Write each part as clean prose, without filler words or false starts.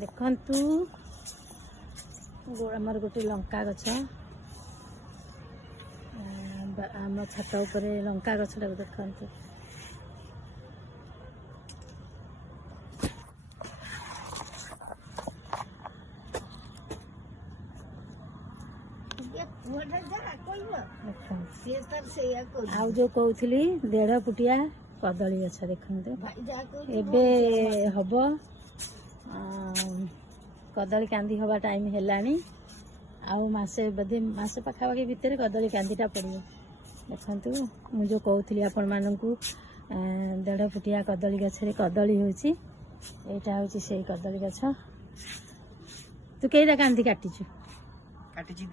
देखंतु आमर गोटे लंका गछ आम छात उपर लंका गछटा देखंतु आउ जो कहूली 1.5 फुटिया कदली गछ देखते एबे हब कदली कांदी हवा टाइम हेलानी आउ मासे बधे मासे पाखापाखि भितर कदली कांदीटा पड़ो देखु मुझे कहूली आपण मानू 1.5 फुटिया कदली गछरे कदली होची एटा होची से कदली गछ तू केइटा कांदी काटिचु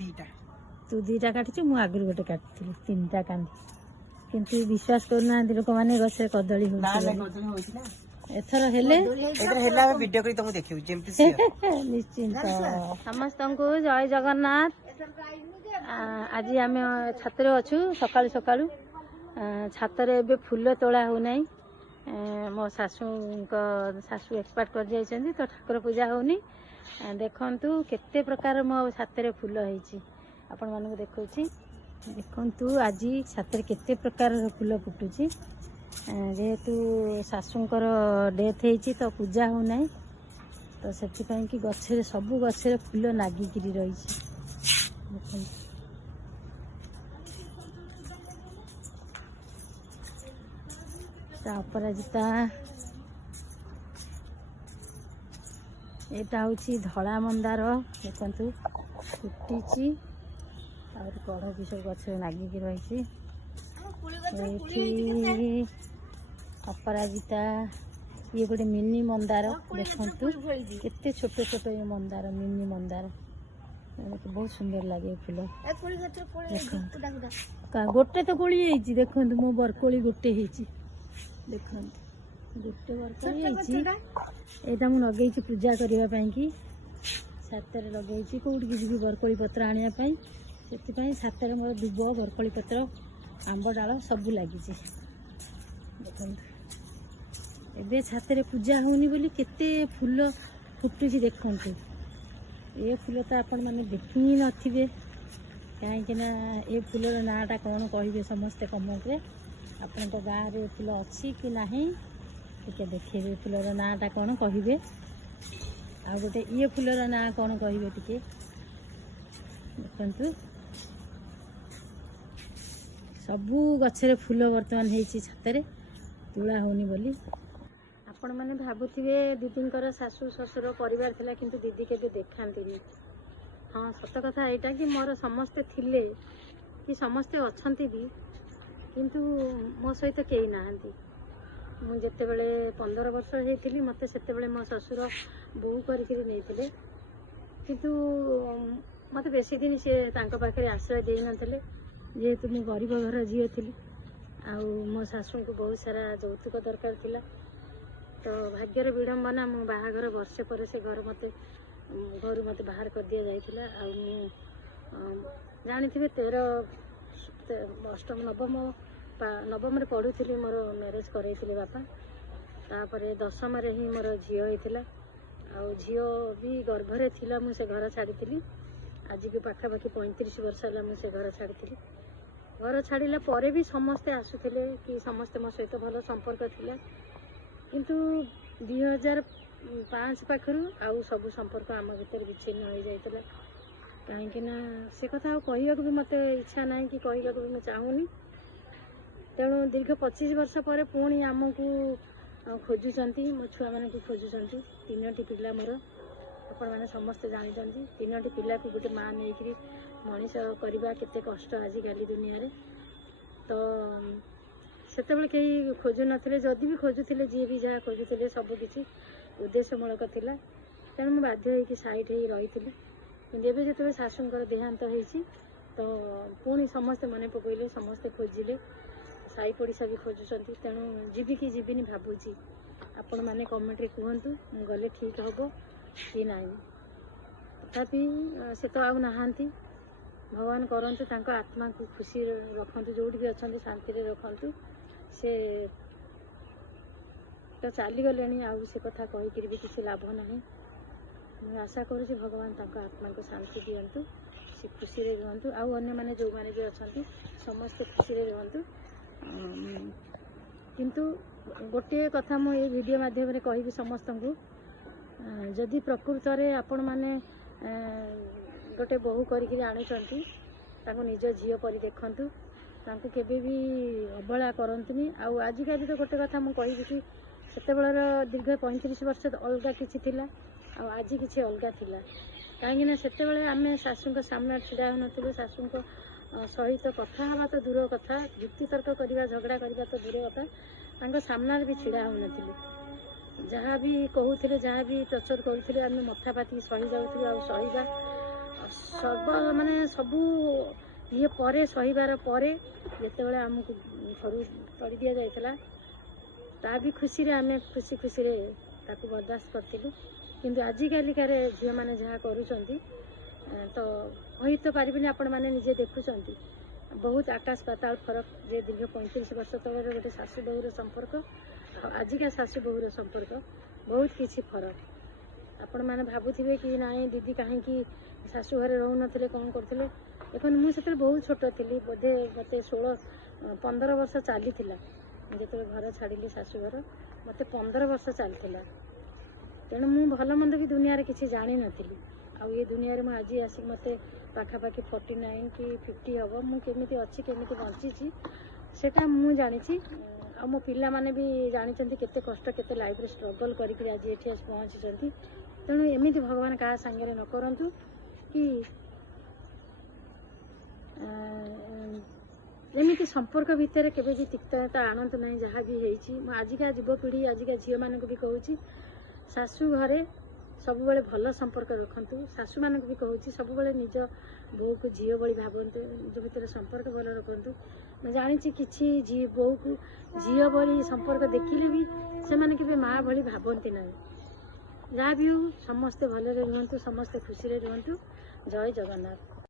दीटा तू 2टा काटिचु मु आगु गोटे काटी 3टा कांदी किंतु विश्वास करना लोक मैंने गछरे कदली होची एथर हेले वीडियो करी तुमको देखियो जेमति निश्चिंत समस्त को जय जगन्नाथ आज आम छात्र अच्छु सकाळु सकाळु छातर एबे फूल तोड़ा हो नहीं मो सासू एक्सपार्ट कर जाइछन्ती तो ठाकुर पूजा होनी देखंतु केते प्रकार मो छातर फूल होईची आपण मानक देखौची देखंतु आज छातर केते प्रकार फूल फुटुची जेहेतु शाशुंकर डेथ होती तो पूजा हो ना तो से कि गछरे सबू गछरे फूल नागिकी रही अपराजिता एटा हूँ धला मंदार देखु फुटी और कढ़ भी सब गछरे नागिकी रही अपराजिता ये गोटे मिनी मंदार देखंतु केते छोट छोट ये मंदार मिनी मंदार बहुत सुंदर लगे फूल गोटे तो कोली होईची देखंतु मो बरकोली गोटे होईची देखंतु गोटे बरकोली होईची एटा मु लगेइची पूजा करिवा पई की छाତରେ लगेइची कोउठी जिबी बरकोली पत्र आनिया पई सेति पई छाତରେ मोर दुब बरकोली पत्र आंब डाल सबू लगी देखते एबे छाତରେ पूजा होनी बोली केते फूल फुटुची देखंतु ये फूल तो आपण माने देखि नथिबे कहीं ना ये फूलर नाटा कौन कहे समस्ते कमेंट रे आपण तो गाँव रे फूल अच्छी कि नहीं टिके देखिए फूलर नाटा कौन कहे आ गोटे ये फूलर ना कौन कहे टिके देखंतु सबू गछरे फूल बर्तमान होती छाତରେ तुला होनी बोली आपण मैंने भावुवे दीदींकर शाशु शशुर परिवार थिला किंतु दीदी केबे देखांती हाँ सत कथा यहाँ कि मोर समस्ते थिले कि समस्ते अछंती भी किंतु मो सहित कई नाहांती मुझे 15 वर्ष होती मत से मो शशुर बोहू करके नहीं किंतु मत बेसी दिन सी पाखे आश्रय दे नथिले जेहेतु मु गरीब घर झील थी मो शाशु को बहुत सारा यौतुक दरकार थिला तो भाग्यर विडंबना मो बाहाघर वर्षे पर से घर मत बाहर कर दिया जाइथिला जानी थे 13 अष्टम नवम पढ़ुली मोर मैरेज करते बापा तापर 10th ही मोर झील होता झील भी गर्भरे थिला मुझे घर छाड़ी आज की पाखापाखि 35 वर्ष है मुझे घर छाड़ी घर छाड़िला परे भी समस्ते आसुले कि समस्ते मो सहित भल संपर्क थिला किंतु 2005 पाखरु आउ सब संपर्क आम भीतर विच्छिन्न हो जाइतला कहीं ना से कथा कहवाक भी मत इच्छा ना कि कहवाक भी मैं चाहूनी तेणु दीर्घ 25 वर्ष पर पुणी आमको खोजुंट मो छुआ मान खोजुंट 3टी पिला मोर आपण मैंने समस्ते जानते 3टी पिला को गोटे माँ नहीं मनीष करवा केते कष्ट आजिकल दुनिया रे तो से कहीं खोजु नथिले जदि भी खोजुले जी भी जहाँ खोजुले सबकि उद्देश्यमूलक थिला तेणु मुझे बाध्य होगी साइड हो रही कि जो शाशुंकर देहांत होती तो पुणी समस्ते मन पकड़े समस्ते खोजिले साई पड़िशा भी खोजुंट तेणु जीवी कि जीविनी भावुची आपण मैंने कमेंट कहतु गले ठीक हम कि ना तथापि से तो आउ नहांती भगवान करंतु तांको आत्मा को खुशी रखंतु जोड़ी भी अच्छा शांति रखंतु से तो चली गले आउ से कथा कहीकि भी किसी लाभ ना ମୁଁ ଆଶା କରୁଛି ଭଗବାନ ତାଙ୍କ ଆତ୍ମାକୁ ଶାନ୍ତି ଦିଅନ୍ତୁ, ସେ ଖୁସିରେ ରୁହନ୍ତୁ, ଆଉ ଅନ୍ୟମାନେ ଯେଉଁମାନେ ବି ଅଛନ୍ତି ସମସ୍ତେ ଖୁସିରେ ରୁହନ୍ତୁ। କିନ୍ତୁ ଗୋଟିଏ କଥା ମୁଁ ଏଇ ଭିଡ଼ିଓ ମାଧ୍ୟମରେ କହିବି ସମସ୍ତଙ୍କୁ, ଯଦି ପ୍ରକୃତରେ ଆପଣମାନେ ଗୋଟେ ବୋହୂ କରିକି ଆଣୁଛନ୍ତି ତାଙ୍କୁ ନିଜ ଝିଅ ପରି ଦେଖନ୍ତୁ, ତାଙ୍କୁ କେବେ ବି ଅବହେଳା କରନ୍ତୁନି। ଆଉ ଆଜିକାଲି ତ ଗୋଟେ କଥା ମୁଁ କହିବି କି ସେତେବେଳର ଦୀର୍ଘ 35 ବର୍ଷ ଅଲଗା କିଛି ଥିଲା, ଆଉ ଆଜି କିଛି ଅଲଗା ଥିଲା। କାହିଁକିନା ସେତେବେଳେ ଆମେ ଶାଶୁଙ୍କ ସାମ୍ନାରେ ଛିଡ଼ା ହେଉନଥିଲୁ, ଶାଶୁଙ୍କ ସହିତ କଥା ହେବା ତ ଦୂର କଥା, ଯୁକ୍ତିତର୍କ କରିବା, ଝଗଡ଼ା କରିବା ତ ଦୂର କଥା, ତାଙ୍କ ସାମ୍ନାରେ ବି ଛିଡ଼ା ହେଉନଥିଲୁ। ଯାହା ବି କହୁଥିଲେ, ଯାହା ବି ଟର୍ଚର କରୁଥିଲେ ଆମେ ମଥା ପାତିକି ସହିଯାଉଥିଲୁ। ଆଉ ସହିବା ସବୁ ଇଏ ପରେ, ସହିବାର ପରେ ଯେତେବେଳେ ଆମକୁ ଘରୁ ତଡ଼ି ଦିଆଯାଇଥିଲା ତା ବି ଖୁସିରେ ଆମେ ଖୁସିରେ ତାକୁ ବରଦାସ୍ତ କରିଥିଲୁ। କିନ୍ତୁ ଆଜିକାଲିକାର ଝିଅମାନେ ଯାହା କରୁଛନ୍ତି ତ କହି ତ ପାରିବିନି, ଆପଣମାନେ ନିଜେ ଦେଖୁଛନ୍ତି ବହୁତ ଆକାଶ ପାତାଳ ଫରକ। ଯେ ଦୀର୍ଘ 35 ବର୍ଷ ତଳର ଗୋଟେ ଶାଶୁ ବୋହୂର ସମ୍ପର୍କ ଆଉ ଆଜିକା ଶାଶୁ ବୋହୂର ସମ୍ପର୍କ ବହୁତ କିଛି ଫରକ। ଆପଣମାନେ ଭାବୁଥିବେ କି ନାଇଁ ଦିଦି କାହିଁକି ଶାଶୁ ଘରେ ରହୁନଥିଲେ, କ'ଣ କରୁଥିଲେ? ଦେଖନ୍ତୁ ମୁଁ ସେତେବେଳେ ବହୁତ ଛୋଟ ଥିଲି, ବୋଧେ ମୋତେ 15 ବର୍ଷ ଚାଲିଥିଲା ଯେତେବେଳେ ଘର ଛାଡ଼ିଲି ଶାଶୁଘର, ମୋତେ 15 ବର୍ଷ ଚାଲିଥିଲା। ତେଣୁ ମୁଁ ଭଲ ମନ୍ଦ ବି ଦୁନିଆରେ କିଛି ଜାଣିନଥିଲି। ଆଉ ଏ ଦୁନିଆରେ ମୁଁ ଆଜି ଆସିକି ମୋତେ ପାଖାପାଖି 49 କି 50 ହେବ। ମୁଁ କେମିତି ଅଛି, କେମିତି ବଞ୍ଚିଛି ସେଇଟା ମୁଁ ଜାଣିଛି। ଆଉ ମୋ ପିଲାମାନେ ବି ଜାଣିଛନ୍ତି କେତେ କଷ୍ଟ, କେତେ ଲାଇଫ୍ରେ ଷ୍ଟ୍ରଗଲ୍ କରିକି ଆଜି ଏଠି ଆସି ପହଞ୍ଚିଛନ୍ତି। ତେଣୁ ଏମିତି ଭଗବାନ କାହା ସାଙ୍ଗରେ ନ କରନ୍ତୁ କି ଏମିତି ସମ୍ପର୍କ ଭିତରେ କେବେ ବି ତିକ୍ତତା ଆଣନ୍ତୁ ନାହିଁ। ଯାହା ବି ହେଇଛି, ମୁଁ ଆଜିକା ଯୁବପିଢ଼ି, ଆଜିକା ଝିଅମାନଙ୍କୁ ବି କହୁଛି, ଶାଶୁ ଘରେ ସବୁବେଳେ ଭଲ ସମ୍ପର୍କ ରଖନ୍ତୁ। ଶାଶୁମାନଙ୍କୁ ବି କହୁଛି ସବୁବେଳେ ନିଜ ବୋହୂକୁ ଝିଅ ଭଳି ଭାବନ୍ତୁ, ନିଜ ଭିତରେ ସମ୍ପର୍କ ଭଲ ରଖନ୍ତୁ। ମୁଁ ଜାଣିଛି କିଛି ବୋହୂକୁ ଝିଅ ଭଳି ସମ୍ପର୍କ ଦେଖିଲେ ବି ସେମାନେ କେବେ ମା ଭଳି ଭାବନ୍ତି ନାହିଁ। ଯାହା ବି ହଉ ସମସ୍ତେ ଭଲରେ ରୁହନ୍ତୁ, ସମସ୍ତେ ଖୁସିରେ ରୁହନ୍ତୁ। ଜୟ ଜଗନ୍ନାଥ।